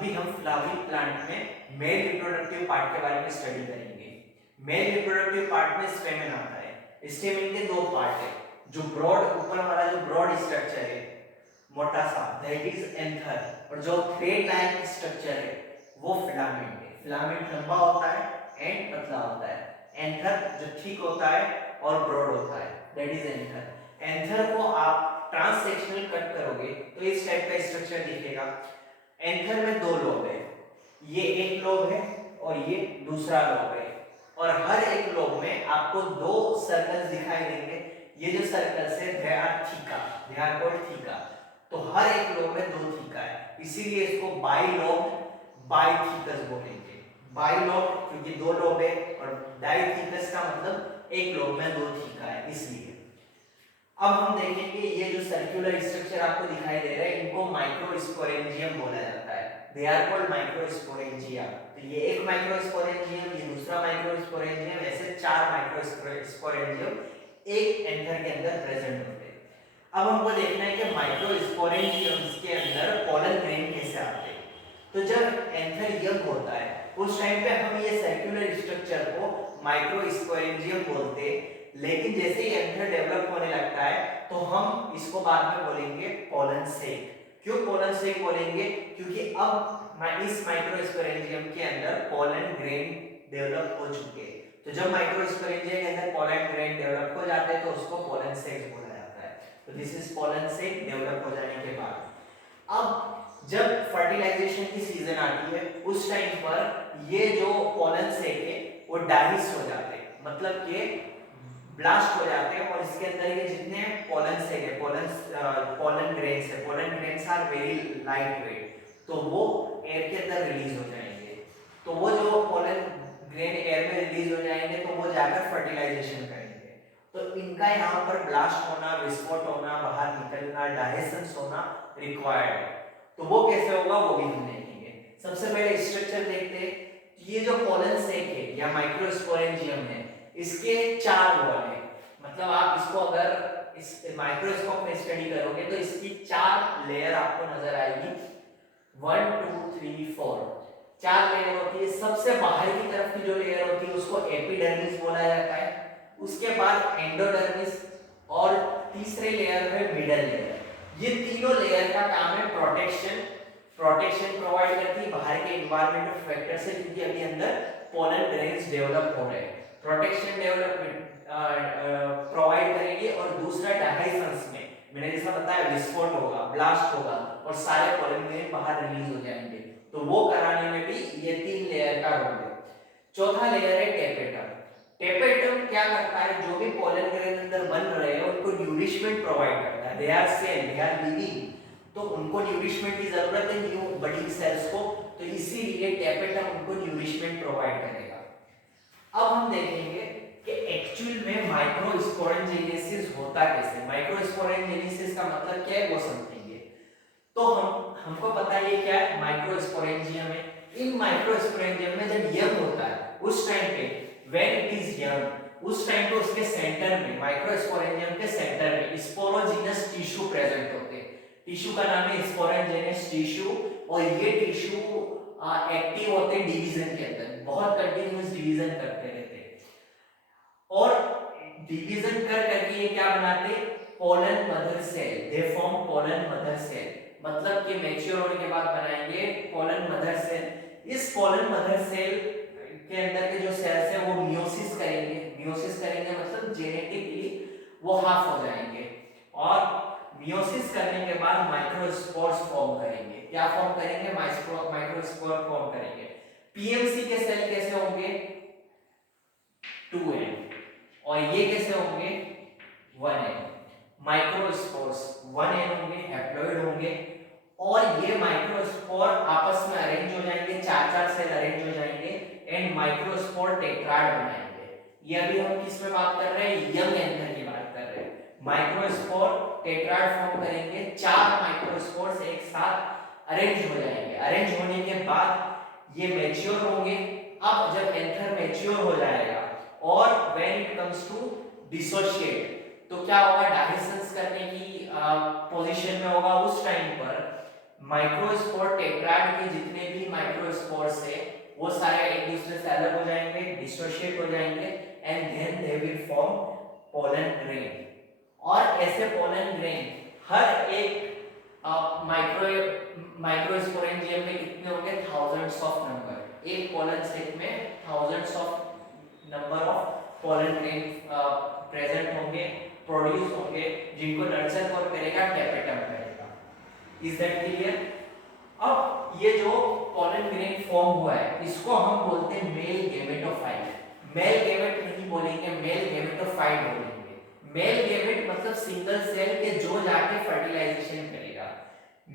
अभी हम flowering plant में मेल रिप्रोडक्टिव पार्ट के बारे में स्टडी करेंगे। मेल रिप्रोडक्टिव पार्ट में स्टेमेन आता है। स्टेमेन के दो पार्ट है, जो ब्रॉड ऊपर वाला जो ब्रॉड स्ट्रक्चर है मोटा सा दैट इज एंथर, और जो थ्रेड लाइक स्ट्रक्चर है वो फिलामेंट है। फिलामेंट लंबा होता है एंड पतला होता है। एंथर जो थिक होता है और ब्रॉड होता है दैट इज एंथर। एंथर को आप ट्रांस सेक्शनल कट करोगे तो इस टाइप का स्ट्रक्चर दिखेगा। एंथर में दो लोब है, ये एक लोब है और ये दूसरा लोब है, और हर एक लोब में आपको दो सर्कल्स दिखाई देंगे। ये जो सर्कल्स है दे आर कॉल्ड थीका। तो हर एक लोब में दो थीका है, इसीलिए इसको बाइलोब बाइथीकस बोलेंगे। बाइलोब क्योंकि दो लोब है, और डाइथीकस का मतलब एक लोब में दो थीका है, इसलिए। अब हम देखेंगे ये जो सर्कुलर स्ट्रक्चर आपको दिखाई दे रहा है इनको माइक्रोस्पोरेंजियम बोला जाता है। They are called microsporangia. तो ये एक माइक्रोस्पोरेंजियम, ये दूसरा माइक्रोस्पोरेंजियम, ऐसे चार माइक्रोस्पोरेंजियम एक एंथर के अंदर प्रेजेंट होते हैं। अब हमको देखना है कि माइक्रोस्पोरेंजियम्स के अंदर पोलन ग्रेन कैसे आते हैं। तो जब एंथर यंग होता है उस टाइम पे हम ये सर्कुलर स्ट्रक्चर को माइक्रोस्पोरेंजियम बोलते हैं, लेकिन जैसे ही एंथर डेवलप होने लगता है तो हम इसको बाद में बोलेंगे पोलन सेक। क्यों पोलन सेक बोलेंगे? क्योंकि अब इस माइक्रोस्पोरेंजियम के अंदर पोलन ग्रेन डेवलप हो चुके हैं। तो जब माइक्रोस्पोरेंजियम के अंदर पोलन ग्रेन डेवलप हो जाते हैं तो उसको पोलन सेक बोला जाता है। तो this is pollen sac develop हो जाने के बाद। अब जब फर्टिलाइजेशन की सीजन आती है उस टाइम पर ये जो पोलन सेक है वो डाइस हो जाते हैं, मतलब कि ब्लास्ट हो जाते हैं, और इसके अंदर के जितने पोलन सेक है, पोलन ग्रेन्स है, pollen grains are very light weight, तो वो एयर के अंदर रिलीज हो जाएंगे। तो वो जो पोलन ग्रेन एयर में रिलीज हो जाएंगे तो वो जाकर फर्टिलाइजेशन करेंगे। तो इनका यहाँ पर ब्लास्ट होना, विस्फोट होना, बाहर निकलना, डायसेंस होना रिक्वायर्ड है। तो वो कैसे होगा वो भी हम देखेंगे। सबसे पहले स्ट्रक्चर देखते हैं। ये जो पोलन सेक है या माइक्रोस्पोरेंजियम है, इसके चार वॉल है, मतलब आप इसको अगर इस माइक्रोस्कोप में स्टडी करोगे तो इसकी चार लेयर आपको नजर आएगी। 1 2 3 4 चार लेयर होती है। सबसे बाहर की तरफ की जो लेयर होती है उसको एपिडर्मिस बोला जाता है, उसके बाद एंडोडर्मिस, और तीसरे लेयर में मिडल लेयर। ये तीनों लेयर का काम है प्रोटेक्शन प्रोवाइड करती है बाहर के एनवायरमेंटल फैक्टर से, क्योंकि अभी अंदर पोलन ग्रेन्स डेवलप हो रहे हैं। प्रोटेक्शन डेवलपमेंट प्रोवाइड करेंगे, और दूसरा डायसेंस में मैंने जैसा बताया विस्फोट होगा, ब्लास्ट होगा, और सारे पोलन ग्रेन बाहर रिलीज हो जाएंगे। तो वो कराने में भी ये तीन लेयर का रोल है। चौथा लेयर है टेपेटम। टेपेटम क्या करता है? जो भी पोलन ग्रेन अंदर बन रहे हैं उनको न्यूरिशमेंट प्रोवाइड करता है। They are cell, they are living, तो उनको न्यूरिशमेंट की जरूरत है न्यू बडिंग सेल्स को, तो इसीलिए टेपेटम उनको न्यूरिशमेंट प्रोवाइड करेगा। अब हम देखेंगे कि एक्चुअल में माइक्रोस्पोरेंजिनेसिस होता कैसे। माइक्रोस्पोरेंजिनेसिस का मतलब क्या है वो समझेंगे। तो हमको पता है ये क्या है, माइक्रोस्पोरेंजियम है। इन माइक्रोस्पोरेंजियम में जब यंग होता है उस टाइम पे, व्हेन इट इज यंग, उस टाइम पे उसके सेंटर में, माइक्रोस्पोरेंजियम के सेंटर में स्पोरोजिनस टिश्यू प्रेजेंट होते हैं। टिश्यू का नाम है स्पोरोजिनस टिश्यू, और ये टिश्यू एक्टिव होते हैं डिवीजन के अंदर, बहुत कंटिन्यूअस डिवीजन करते रहते हैं, और डिवीजन कर करके ये क्या बनाते हैं? Pollen mother cell. They form pollen mother cell, मतलब कि मैच्योर होने के बाद बनाएंगे पोलन मदर सेल। इस पोलन मदर सेल के अंदर के जो सेल्स है वो मियोसिस करेंगे मतलब जेनेटिकली वो हाफ हो जाएंगे, और मियोसिस करने के बाद माइक्रोस्पोर्स फॉर्म करेंगे। क्या फॉर्म करेंगे? माइक्रोस्पोर फॉर्म करेंगे। पीएमसी के सेल कैसे होंगे? 2n, और ये कैसे होंगे? 1n। माइक्रोस्पोर्स 1n होंगे, हैप्लॉइड होंगे, और ये माइक्रोस्पोर आपस में अरेंज हो जाएंगे, चार सेल अरेंज हो जाएंगे एंड माइक्रोस्पोर टेट्राड बनाएंगे। ये अभी हम किस में बात कर रहे हैं? यंग एंथर की बात कर रहे हैं। माइक्रोस्पोर टेट्राड फॉर्म करेंगे, चार माइक्रोस्पोर्स एक साथ अरेंज हो जाएंगे। अरेंज होने के बाद ये मैच्योर होंगे। अब जब एंथर मैच्योर हो जाएगा और when it comes to dissociate, तो क्या होगा? डायसेंस करने की पोजीशन में होगा। उस टाइम पर माइक्रोस्पोर टेट्राड के जितने भी माइक्रोस्पोर्स है वो सारे एक दूसरे से अलग हो जाएंगे, डिसोशिएट हो जाएंगे and then they will form pollen grain. और ऐसे पोलन ग्रेन हर एक माइक्रोस्पोरेंजियम में कितने होंगे, थाउजेंड्स ऑफ नंबर। एक पोलन सेट में thousands of number of pollen grain present होंगे, प्रोड्यूस होंगे, जिनको नर्चर कौन करेगा, टेपेटम करेगा। Is that clear? अब ये जो पोलन ग्रेन फॉर्म हुआ है इसको हम बोलते हैं मेल गैमेटोफाइट। मेल गैमेट नहीं बोलेंगे, मेल गैमेटोफाइट बोलेंगे। मेल गैमेट मतलब सिंगल सेल के जो जाके फर्टिलाइजेशन करेगा।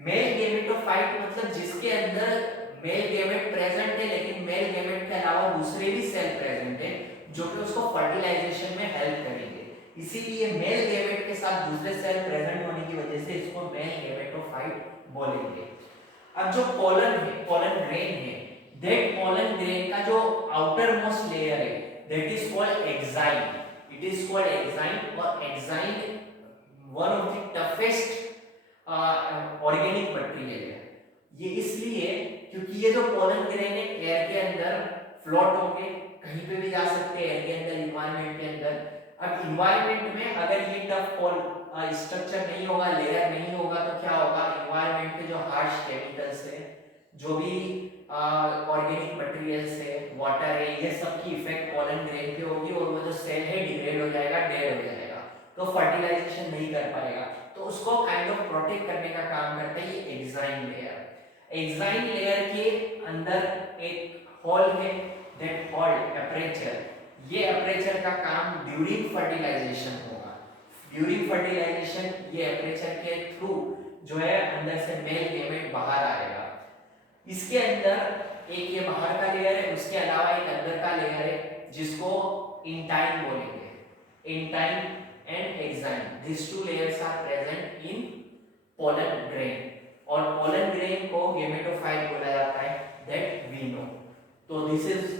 मेल गैमेटोफाइट मतलब जिसके अंदर मेल गैमेट प्रेजेंट है लेकिन मेल गैमेट के अलावा दूसरे भी सेल प्रेजेंट है जो कि उसको फर्टिलाइजेशन में हेल्प करेंगे। इसीलिए मेल गैमेट के साथ दूसरे सेल प्रेजेंट होने की वजह से इसको मेल गैमेटोफाइट बोलेंगे। अब जो पोलन है, पोलन ग्रेन है, दैट पोलन ग्रेन का जो आउटर मोस्ट लेयर है that is called exine. It is called exine. और exine one of the toughest organic material है। ये इसलिए क्योंकि ये जो पोलन ग्रेन है एयर के अंदर फ्लोट होंगे, कहीं पे भी जा सकते हैं एयर के अंदर, एनवायरनमेंट के अंदर। अब एनवायरनमेंट में अगर ये टफ स्ट्रक्चर नहीं होगा, लेयर नहीं होगा तो क्या होगा, एनवायरनमेंट के जो हार्श केमिकल्स है, जो भी ऑर्गेनिक मटेरियल्स है, वाटर है, ये सब की इफेक्ट पोलन ग्रेन पे होगी और वो जो सेल है डिग्रेड हो जाएगा, डेड हो जाएगा, तो फर्टिलाइजेशन नहीं कर पाएगा। तो उसको काइंड ऑफ प्रोटेक्ट करने का काम करता है ये एक्साइन लेयर। एक्साइन लेयर के अंदर एक होल है, दैट होल एपरेचर। ये एपरेचर का काम ड्यूरिंग फर्टिलाइजेशन होगा। ड्यूरिंग फर्टिलाइजेशन ये एपरेचर के थ्रू जो है अंदर से मेल गैमेट बाहर आएगा। इसके अंदर एक ये बाहर का लेयर है, उसके अलावा एक अंदर का लेयर है जिसको इंटाइन बोलेंगे। Intine and exine, these two layers are present in pollen grain। और pollen grain को गैमेटोफाइट बोला जाता है, that we know। तो this is